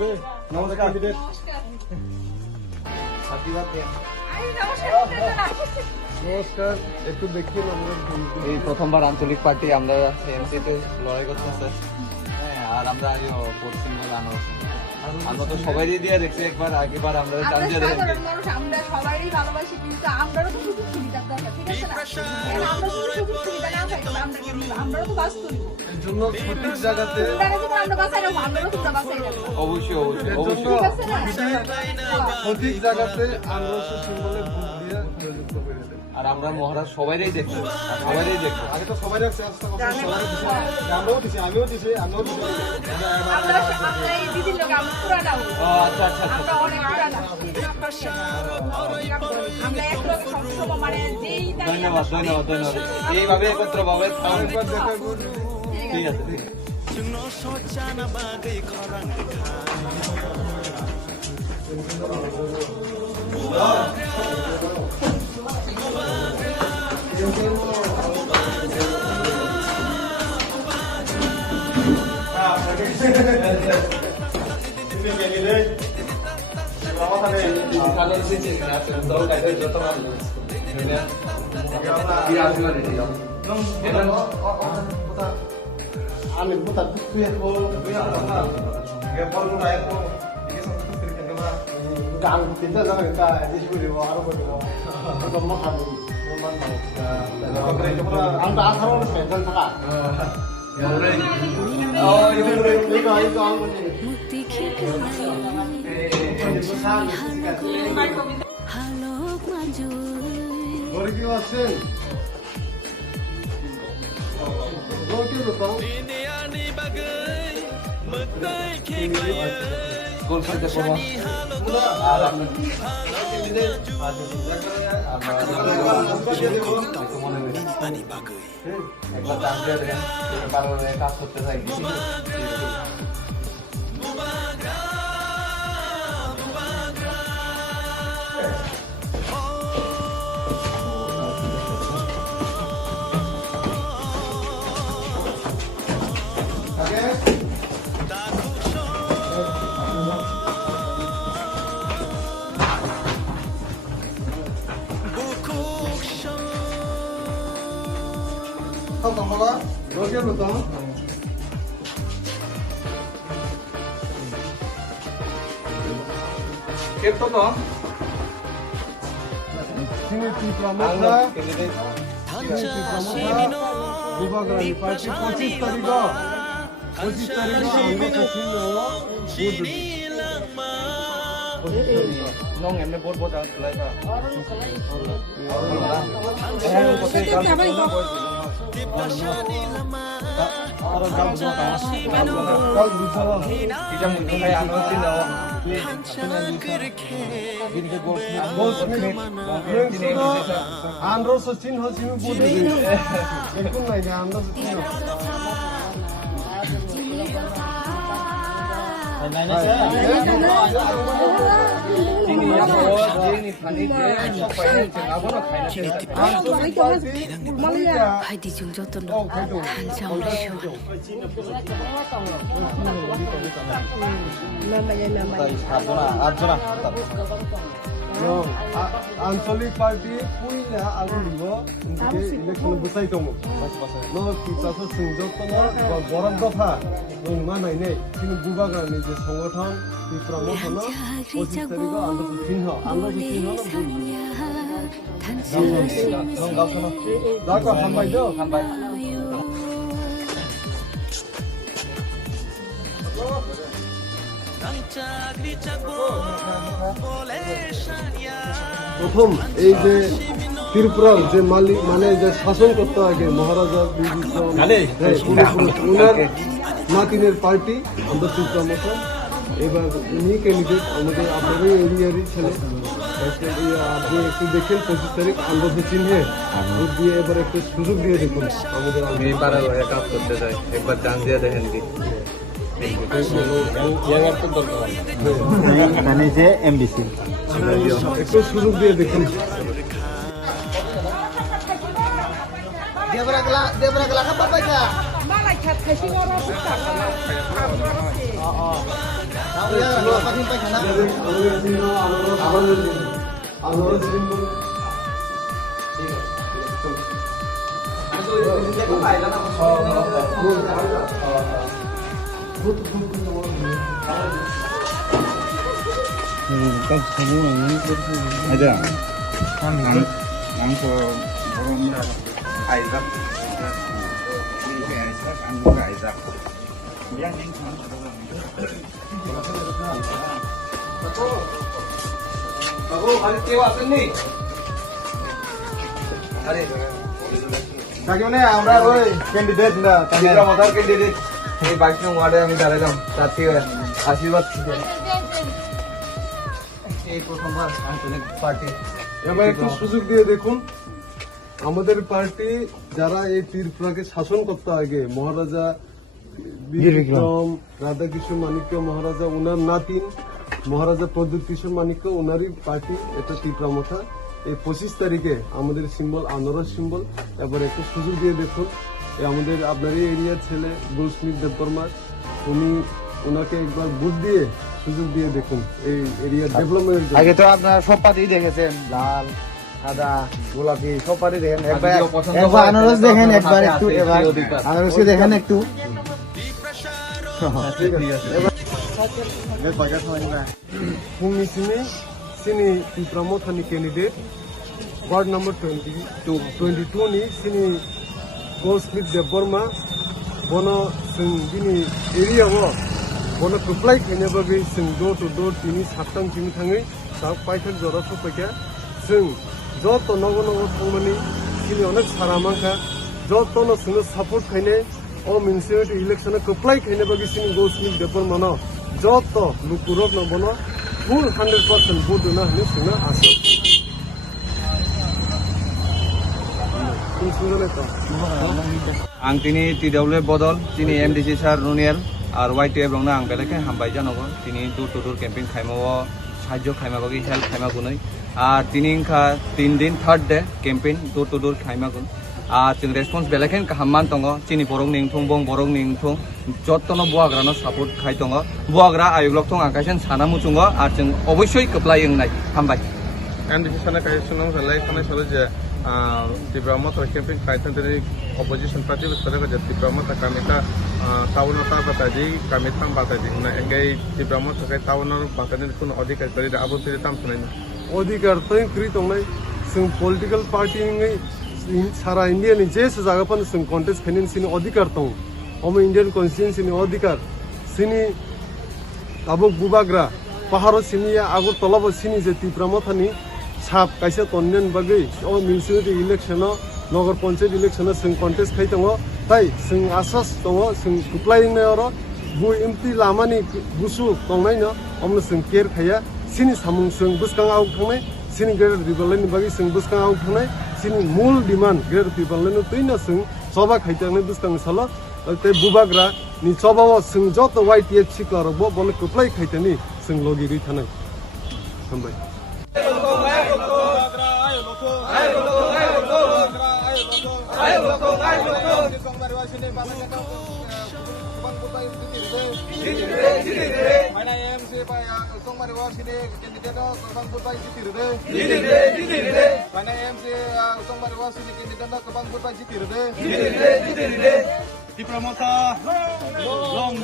নমস্কার। নমস্কার, একটু দেখিয়ে এই প্রথমবার আঞ্চলিক পার্টি আমরা এমসিতে লড়াই করতেছে। হ্যাঁ, আর আমরা আগে পশ্চিম বলে আমরা তো সবাই দিয়ে দেখছি একবার, আগেবার আমরা চান দিয়ে দেখি। আমরা সবারই ভালোবাসি, কিন্তু আমরাও তো সুযোগ সুবিধার দরকার, ঠিক আছে না? আমরা যদি সুযোগ সুবিধা না পাই তবে আমরা কি করব? আমরাও তো বাস তুলব। এর জন্য সঠিক জায়গাতে আমরা বাসায় রাখবো, আমরাও তোমরা বাসায় রাখবো। অবশ্যই অবশ্যই এর জন্য অবশ্যই সঠিক জায়গাতে আন্দোলন সিম্বলে ভোট দিয়ে প্রযুক্ত করে দেয়। আর আমরা মহারাজ সবাইই দেখবো, সবাইই দেখবো। আগে তো সবাই রাখছে, আমরাও দিছি, আমিও দিছি, আমিও দিছি। আমরা এই দিদির লোক আমরা পুরানা হই। ও আচ্ছা আচ্ছা আচ্ছা। আমরা অনেক পুরানা। আমরা এক লোক সবসময় মানে যেই ধন্যবাদ ধন্যবাদ ধন্যবাদ। এইভাবে একত্র ভাবে আরেকবার দেখা করবো। ঠিক আছে ঠিক আছে। আমি কোথা তুই এখন গান তিনটা যাবে তা এদিকে করিব আরো করিব তোমরা খাবো আমরা 18 সেকেন্ড থাকা ঘরে কেউ আছেন? গোল খেলতে পারবো। আর আপনি একবার দাম দিয়ে দেন, কারো কাজ করতে চাই। Kepo to? Bubagani party 25 তারিখ 25 Nong em bot bot out lại cả. Kita mungkin kayak anu sih loh. André Sachin হচ্ছে বলে দেখুন না যে আন্দ্র সচিন 하이디중 줬던 단장으로 আঞ্চলিক পার্টি পুইলা আগুলিব ইলেকশন বসাই দङ ন পিছাসो सिंजतन गरम दफा मा नायने কিন্তু বুবাগানি যে সংগঠন ত্রিপুরা মহল 25 তারিখ আন্দোলন চিহ্ন 넌 가서나 나가 한바이죠 한바이 প্রথম এই যে ত্রিপুরার যে মালিক মানে যে শাসন করতে আগে মহারাজা ওনার নাতিনের পার্টি আমরা ত্রিপুরা মতো এবার উনি ক্যান্ডিডেট আমাদের আপনাদের এরিয়ারই ছেলে আপনি একটু দেখেন 25 তারিখ আন্দোলন চিহ্নে ভোট দিয়ে এবার একটু সুযোগ দিয়ে দেখুন আমাদের আমি পাড়ার হয়ে কাজ করতে চাই, একবার চান দিয়ে দেখেন কি একটু সুযোগ দিয়ে দেখুন দেবরা গেলা আমরা ওই ক্যান্ডিডেট না মজার ক্যান্ডিডেট এই 22 নং ওয়ার্ডে আমি দাঁড়ালাম প্রার্থী হয়ে আশীর্বাদ এই প্রথমবার আঞ্চলিক পার্টি এবার একটু সুযোগ দিয়ে দেখুন আমাদের পার্টি যারা এই ত্রিপুরাকে শাসন করতে আগে মহারাজা বীর বিক্রম রাধাকিশোর মানিক্য মহারাজা উনার নাতিন মহারাজা প্রদ্যুৎ কিশোর মানিক্য উনারই পার্টি এটা ত্রিপুরা মথা এই 25 তারিখে আমাদের সিম্বল আনারস সিম্বল এবার একটু সুযোগ দিয়ে দেখুন এই আমাদের আপনার এই এরিয়ার ছেলে গোস্মিত দেববর্মা উনাকে একবার ভোট দিয়ে সুযোগ দিয়ে দেখুন এই এরিয়ার ডেভেলপমেন্টের জন্য আগে তো আপনারা সব পাতি দেখেছেন লাল সাদা গোলাপি সব পাতি দেখেন একবার আনারস দেখেন একবার একটু এবার আনারসকে দেখেন একটু Kung sini Tirupura Mothani candidate ward number 22 ni sini Goldsmith Deborma bono sing bini area wo bono supply khaina bagi sing door to door tini satang tini thangai sa paithak jora so pakya sing joto nogo nogo thangmani sini onek saramangkha joto no sing support khaine o municipality election apply khaina bagi sini Goldsmith Deborma no joto lukurok no bono full 100% vote na hne sina asa आं तिनी TWF बदल तिनी MDC सार रुनियल और YTF रंगना आं बेलेके हामबाय जानांगौ तिनी दूर टू दूर कैंपिंग खाइमाओ साहाय्य खाइमाबागि हेल्प खाइमागुनै और तिनी इंखा 3 दिन थर्ड डे कैंपिंग दूर टू दूर खाइमागुन और जों रेसपन्स बेलेकेन हाममान दङ तिनी बरं निंथुं बं बरं निंथुं जत्तनो बुवाग्रानो सापर्ट खाइ दङ बुवाग्रा आयुग्लक थं आकाशन साना मुचुंगो और जों अबस्यई कप्लाय नाय हामबाय MDC sana kai sunong salai kana solo je Tirupura Motha camping kaitan dari opposition party besar kerja Tirupura Motha kami ta tahun nota bataji kami tam bataji na engai Tirupura Motha kai tahun nota bataji kun adhikar kari da abo tiri tam sunai अधिकार तै क्रि तंनाय जों political party नि सारा India नि जे जागा पन जों कन्टेस्ट खाइनि सिनि अधिकार दं हम इंडियन कन्स्टिट्युएन्सी नि अधिकार सिनि आबो बुबाग्रा पहाड़ सिनि आगो तलब सिनि जे Tirupura Motha नि साप काइसे तन्नेन बागै ओ म्युनिसिपालिटी इलेक्शन नगर पंचायत इलेक्शन जों कन्टेस्ट खाइ दङ ताइ जों आसास दङ जों कुप्लायनो आरो बु एमपि लामानि गुसु दंनायनो हमनो जों केयर खाया सिनि सामुं जों बुसकाङाव थांनाय सिनि ग्रेड रिबेलनि बागै जों बुसकाङाव थांनाय सिनि मूल डिमान्ड ग्रेड रिबेलनि तैनो जों सभा खाइतांनि बुसकाङ साला ते बुबाग्रा नि सभाव जों जत YTF सिक्लारबो बने कुप्लाय खाइतानि जों लगिरि थानाय हामबाय Tirupura Motha long